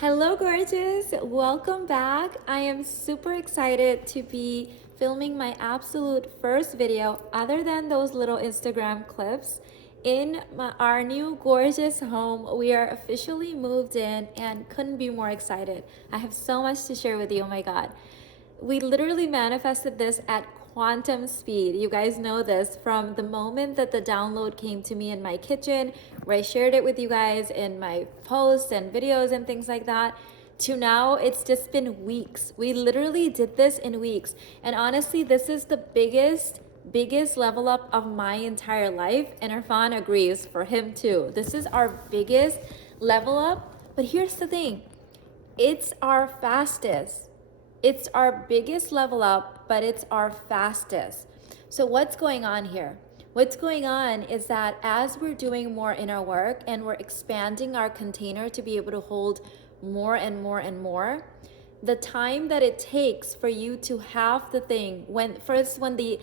Hello, gorgeous. Welcome back. I am super excited to be filming my absolute first video, other than those little Instagram clips, in our new gorgeous home. We are officially moved in and couldn't be more excited. I have so much to share with you. Oh my God. We literally manifested this at quantum speed. You guys know this from the moment that the download came to me in my kitchen, where I shared it with you guys in my posts and videos and things like that, to now it's just been weeks. We literally did this in weeks. And honestly, this is the biggest level up of my entire life. And Irfan agrees, for him too. This is our biggest level up. But here's the thing, it's our fastest. It's our biggest level up, but it's our fastest. So what's going on here? What's going on is that as we're doing more inner work and we're expanding our container to be able to hold more and more and more, the time that it takes for you to have the thing, when the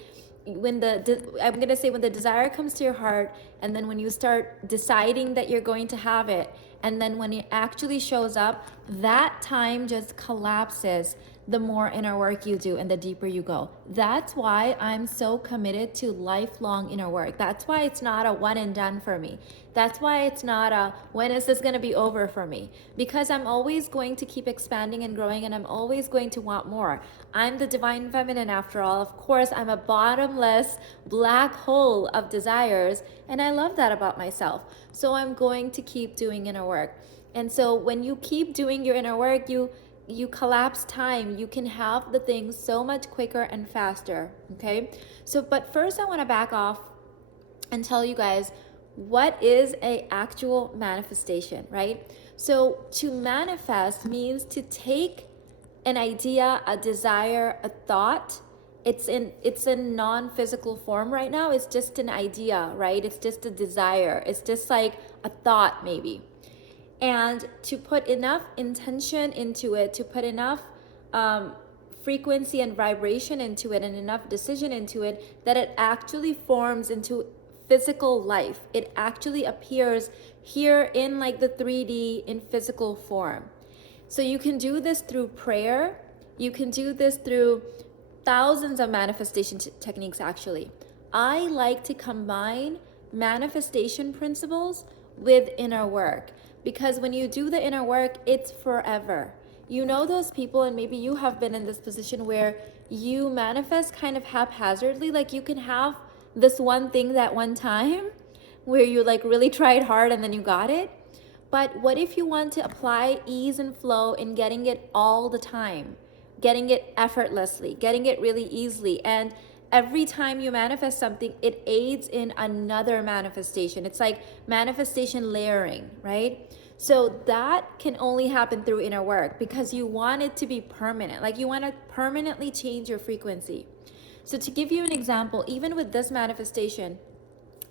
desire comes to your heart, and then when you start deciding that you're going to have it, and then when it actually shows up, that time just collapses the more inner work you do and the deeper you go. That's why I'm so committed to lifelong inner work. That's why it's not a one and done for me. That's why it's not a when is this going to be over for me, because I'm always going to keep expanding and growing, and I'm always going to want more. I'm the divine feminine after all. Of course, I'm a bottomless black hole of desires, and I love that about myself. So I'm going to keep doing inner work. And so when you keep doing your inner work, you collapse time. You can have the things so much quicker and faster. Okay, so but first I want to back off and tell you guys what is a actual manifestation, right? So to manifest means to take an idea, a desire, a thought. It's in non-physical form right now. It's just an idea, right? It's just a desire. It's just like a thought maybe. And to put enough intention into it, to put enough frequency and vibration into it, and enough decision into it, that it actually forms into physical life. It actually appears here in like the 3D in physical form. So you can do this through prayer. You can do this through thousands of manifestation techniques actually. I like to combine manifestation principles with inner work, because when you do the inner work, it's forever. You know those people, and maybe you have been in this position where you manifest kind of haphazardly, like you can have this one thing that one time where you like really tried hard and then you got it. But what if you want to apply ease and flow in getting it all the time, getting it effortlessly, getting it really easily, and every time you manifest something, it aids in another manifestation. It's like manifestation layering, right? So that can only happen through inner work, because you want it to be permanent. Like you want to permanently change your frequency. So to give you an example, even with this manifestation,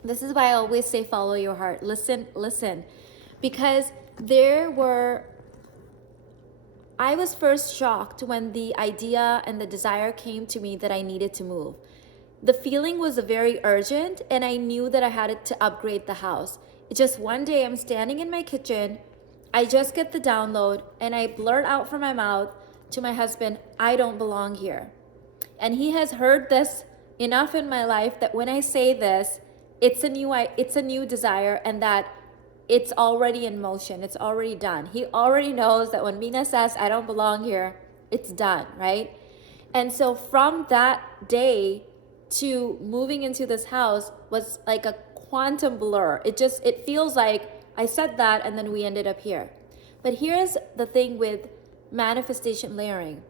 this is why I always say follow your heart. Listen. Because I was first shocked when the idea and the desire came to me that I needed to move. The feeling was very urgent, and I knew that I had to upgrade the house. It's just one day I'm standing in my kitchen, I just get the download, and I blurt out from my mouth to my husband, I don't belong here. And he has heard this enough in my life that when I say this, it's a new desire, and that it's already in motion. It's already done. He already knows that when Mina says, I don't belong here, it's done, right? And so from that day to moving into this house was like a quantum blur. It feels like I said that and then we ended up here. But here's the thing with manifestation layering.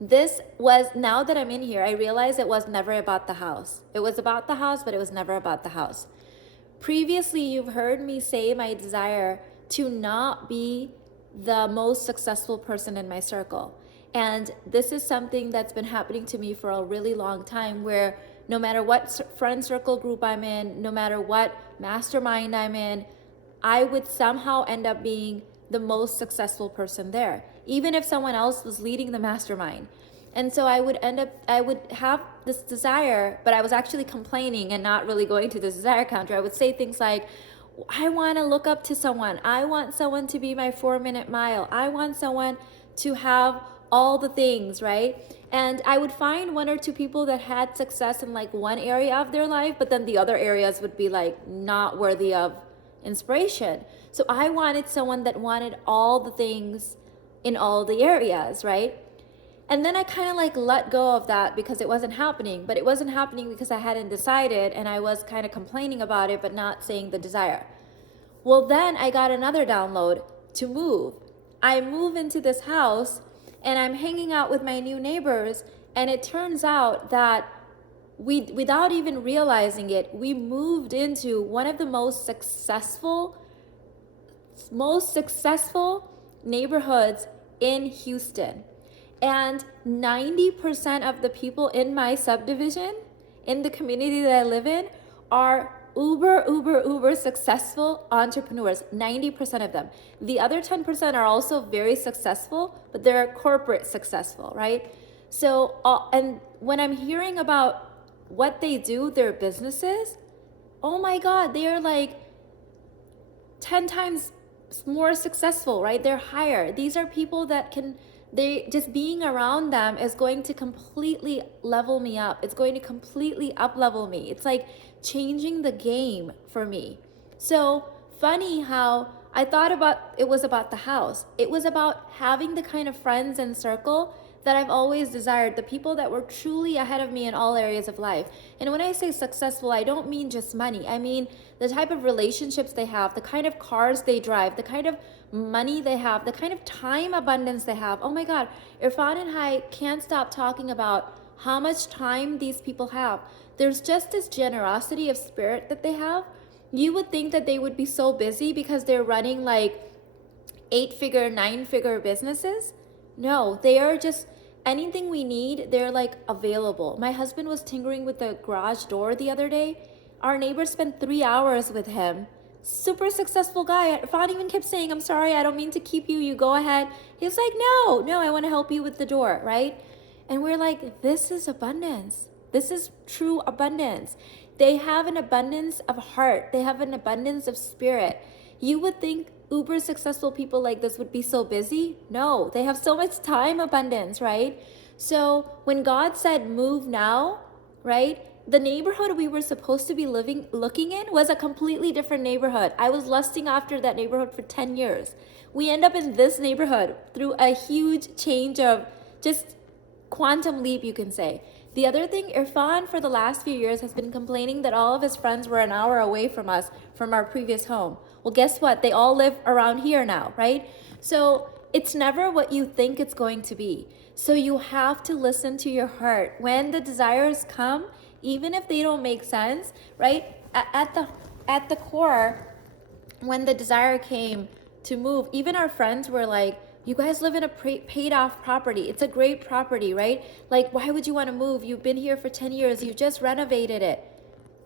Now that I'm in here, I realize it was never about the house. It was about the house, but it was never about the house. Previously, you've heard me say my desire to not be the most successful person in my circle. And this is something that's been happening to me for a really long time, where no matter what friend circle group I'm in, no matter what mastermind I'm in, I would somehow end up being the most successful person there, even if someone else was leading the mastermind. And so I would have this desire, but I was actually complaining and not really going to the desire counter. I would say things like, I want to look up to someone. I want someone to be my 4-minute mile. I want someone to have all the things, right? And I would find one or two people that had success in like one area of their life, but then the other areas would be like not worthy of inspiration. So I wanted someone that wanted all the things in all the areas, right? And then I kind of like let go of that because it wasn't happening. But it wasn't happening because I hadn't decided, and I was kind of complaining about it, but not saying the desire. Well, then I got another download to move. I move into this house and I'm hanging out with my new neighbors, and it turns out that without even realizing it, we moved into one of the most successful neighborhoods in Houston. And 90% of the people in my subdivision, in the community that I live in, are uber successful entrepreneurs. 90% of them. The other 10% are also very successful, but they're corporate successful, right? So, and when I'm hearing about what they do, their businesses, oh my God, they are like 10 times more successful, right? They're higher. These are people that they just being around them is going to completely level me up. It's going to completely up level me. It's like changing the game for me. So funny how I thought it was about the house. It was about having the kind of friends and circle that I've always desired, the people that were truly ahead of me in all areas of life. And when I say successful, I don't mean just money. I mean the type of relationships they have, the kind of cars they drive, the kind of money they have, the kind of time abundance they have. Oh my God, Irfan and I can't stop talking about how much time these people have. There's just this generosity of spirit that they have. You would think that they would be so busy because they're running like 8-figure, 9-figure businesses. No, they are just anything we need, they're like available. My husband was tinkering with the garage door the other day. Our neighbor spent 3 hours with him. Super successful guy. Fawn even kept saying, I'm sorry, I don't mean to keep you. You go ahead. He's like, no, I want to help you with the door, right? And we're like, this is abundance. This is true abundance. They have an abundance of heart. They have an abundance of spirit. You would think uber successful people like this would be so busy. No, they have so much time abundance, right? So when God said move now, right? The neighborhood we were supposed to be looking in was a completely different neighborhood. I was lusting after that neighborhood for 10 years. We end up in this neighborhood through a huge change of just quantum leap, you can say. The other thing, Irfan for the last few years has been complaining that all of his friends were an hour away from us from our previous home. Well, guess what? They all live around here now, right? So it's never what you think it's going to be. So you have to listen to your heart. When the desires come, even if they don't make sense, right? At the core, when the desire came to move, even our friends were like, you guys live in a paid off property. It's a great property, right? Like, why would you want to move? You've been here for 10 years. You just renovated it.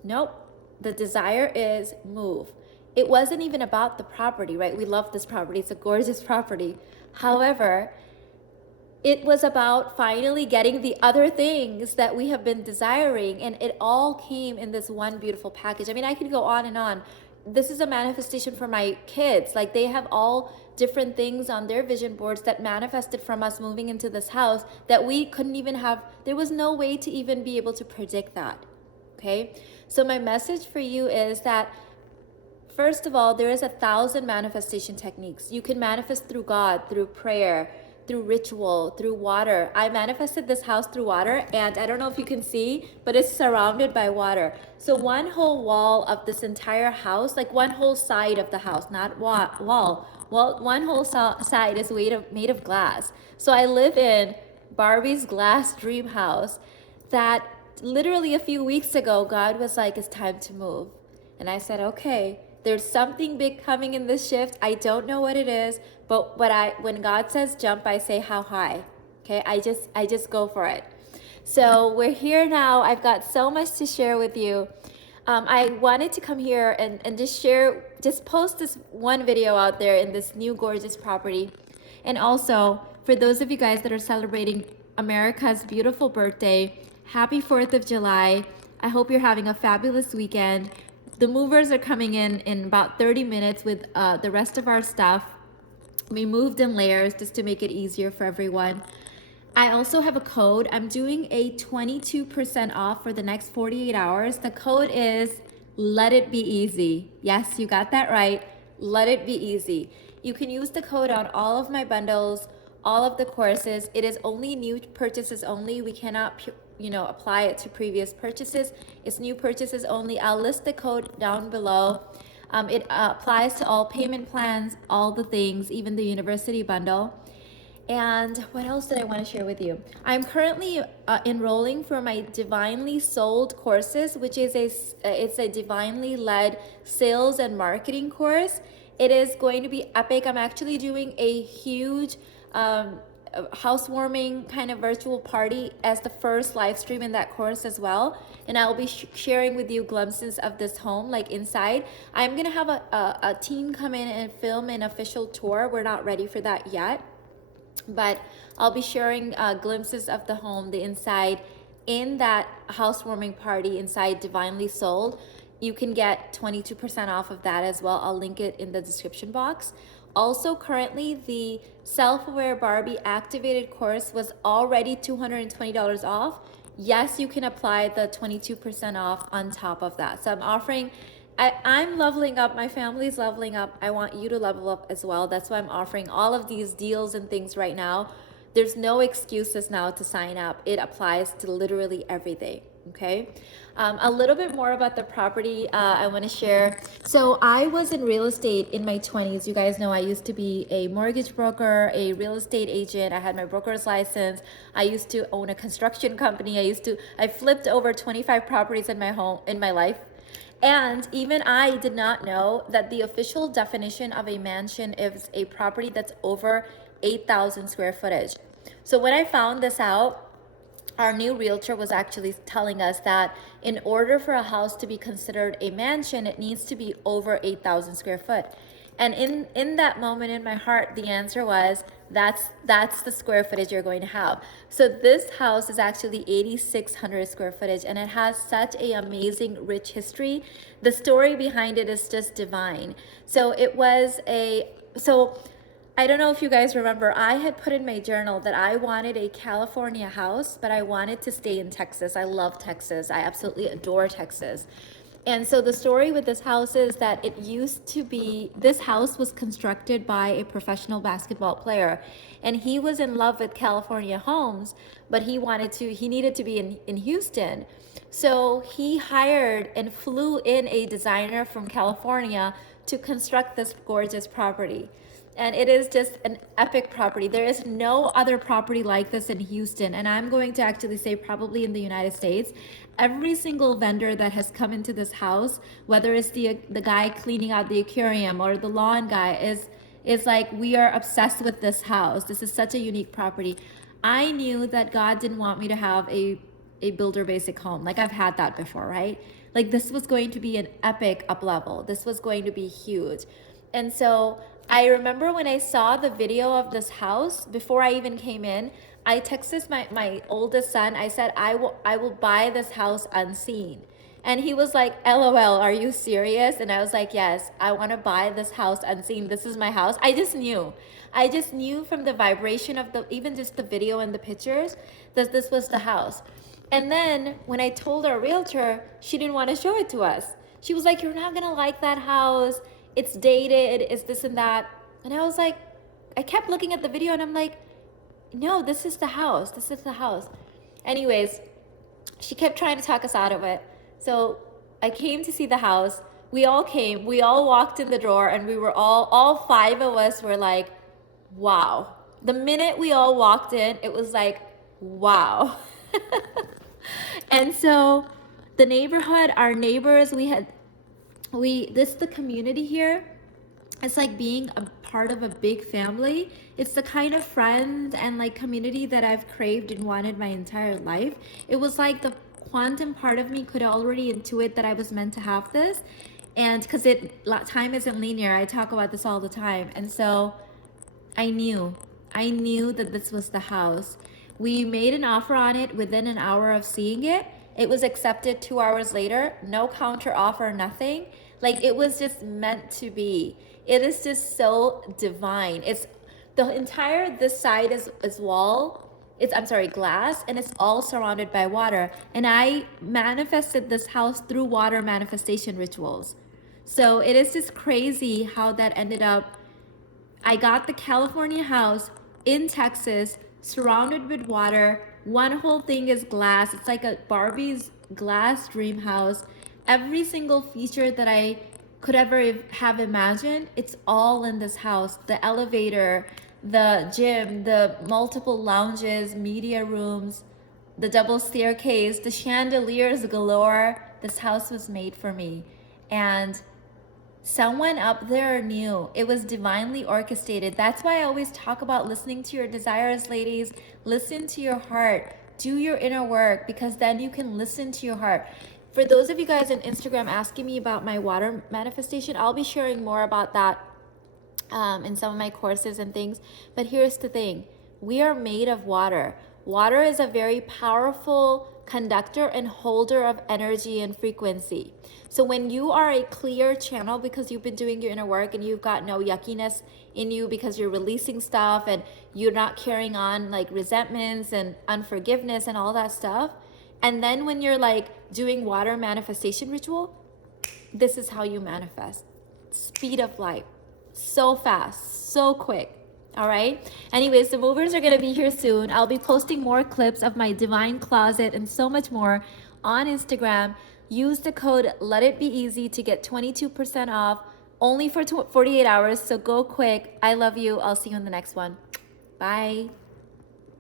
Nope. The desire is move. It wasn't even about the property, right? We love this property. It's a gorgeous property. However, it was about finally getting the other things that we have been desiring, and it all came in this one beautiful package. I mean, I could go on and on. This is a manifestation for my kids. Like, they have all different things on their vision boards that manifested from us moving into this house that we couldn't even have. There was no way to even be able to predict that. Okay? So my message for you is that, first of all, there is 1,000 manifestation techniques. You can manifest through God, through prayer, through ritual, through water. I manifested this house through water, and I don't know if you can see, but it's surrounded by water. So one whole wall of this entire house, like one whole side of the house, not wall, one whole side is made of glass. So I live in Barbie's glass dream house that literally a few weeks ago, God was like, it's time to move. And I said, okay, there's something big coming in this shift. I don't know what it is, but when God says jump, I say how high. Okay, I just go for it. So we're here now. I've got so much to share with you. I wanted to come here and just post this one video out there in this new gorgeous property. And also, for those of you guys that are celebrating America's beautiful birthday, happy 4th of July. I hope you're having a fabulous weekend. The movers are coming in about 30 minutes with the rest of our stuff. We moved in layers just to make it easier for everyone. I also have a code. I'm doing a 22% off for the next 48 hours. The code is Let It Be Easy. Yes, you got that right. Let It Be Easy. You can use the code on all of my bundles, all of the courses. It is only new purchases only. We cannot, apply it to previous purchases. It's new purchases only. I'll list the code down below. It applies to all payment plans, all the things, even the university bundle. And what else did I want to share with you? I'm currently enrolling for my Divinely Sold courses, which is it's a divinely led sales and marketing course. It is going to be epic. I'm actually doing a huge housewarming kind of virtual party as the first live stream in that course as well. And I'll be sharing with you glimpses of this home, like inside. I'm gonna have a team come in and film an official tour. We're not ready for that yet, but I'll be sharing glimpses of the home, the inside, in that housewarming party inside Divinely Sold. You can get 22% off of that as well. I'll link it in the description box. Also, currently, the Self-Aware Barbie Activated course was already $220 off. Yes, you can apply the 22% off on top of that. So I'm offering, I'm leveling up, my family's leveling up. I want you to level up as well. That's why I'm offering all of these deals and things right now. There's no excuses now to sign up. It applies to literally everything, okay? A little bit more about the property I want to share. So I was in real estate in my 20s. You guys know I used to be a mortgage broker, a real estate agent. I had my broker's license. I used to own a construction company. I flipped over 25 properties in my life. And even I did not know that the official definition of a mansion is a property that's over 8,000 square footage. So when I found this out, our new realtor was actually telling us that in order for a house to be considered a mansion, it needs to be over 8,000 square foot. And in that moment in my heart, the answer was, that's the square footage you're going to have. So this house is actually 8,600 square footage, and it has such a amazing, rich history. The story behind it is just divine. So I don't know if you guys remember, I had put in my journal that I wanted a California house, but I wanted to stay in Texas. I love Texas. I absolutely adore Texas. And so the story with this house is that this house was constructed by a professional basketball player, and he was in love with California homes, but he needed to be in Houston. So he hired and flew in a designer from California to construct this gorgeous property. And it is just an epic property. There is no other property like this in Houston. And I'm going to actually say probably in the United States. Every single vendor that has come into this house, whether it's the guy cleaning out the aquarium or the lawn guy, is like, we are obsessed with this house. This is such a unique property. I knew that God didn't want me to have a builder basic home. Like, I've had that before, right? Like, this was going to be an epic up level. This was going to be huge. And so I remember when I saw the video of this house, before I even came in, I texted my oldest son. I said, I will buy this house unseen. And he was like, LOL, are you serious? And I was like, yes, I want to buy this house unseen. This is my house. I just knew from the vibration of even just the video and the pictures, that this was the house. And then when I told our realtor, she didn't want to show it to us. She was like, you're not going to like that house. It's dated, it's this and that. And I was like, I kept looking at the video and I'm like, no, this is the house. This is the house. Anyways, she kept trying to talk us out of it. So I came to see the house. We all came, we all walked in the door, and we were all five of us were like, wow. The minute we all walked in, it was like, wow. And so the neighborhood, our neighbors, the community here, it's like being a part of a big family. It's the kind of friends and like community that I've craved and wanted my entire life. It was like the quantum part of me could already intuit that I was meant to have this. And because time isn't linear, I talk about this all the time. And so I knew that this was the house. We made an offer on it within an hour of seeing it. It was accepted 2 hours later, no counter offer, nothing. Like it was just meant to be. It is just so divine. It's the entire this side is wall. It's I'm sorry, glass, and it's all surrounded by water. And I manifested this house through water manifestation rituals. So it is just crazy how that ended up. I got the California house in Texas, surrounded with water. One whole thing is glass. It's like a Barbie's glass dream house. Every single feature that I could ever have imagined, it's all in this house. The elevator, the gym, the multiple lounges, media rooms, the double staircase, the chandeliers galore. This house was made for me. And someone up there knew. It was divinely orchestrated. That's why I always talk about listening to your desires, ladies. Listen to your heart. Do your inner work, because then you can listen to your heart. For those of you guys on Instagram asking me about my water manifestation, I'll be sharing more about that in some of my courses and things. But here's the thing. We are made of water. Water is a very powerful conductor and holder of energy and frequency. So when you are a clear channel because you've been doing your inner work and you've got no yuckiness in you because you're releasing stuff and you're not carrying on like resentments and unforgiveness and all that stuff. And then when you're like doing water manifestation ritual, this is how you manifest. Speed of light. So fast, so quick. All right. Anyways, the movers are going to be here soon. I'll be posting more clips of my divine closet and so much more on Instagram. Use the code Let It Be Easy to get 22% off only for 48 hours. So go quick. I love you. I'll see you in the next one. Bye.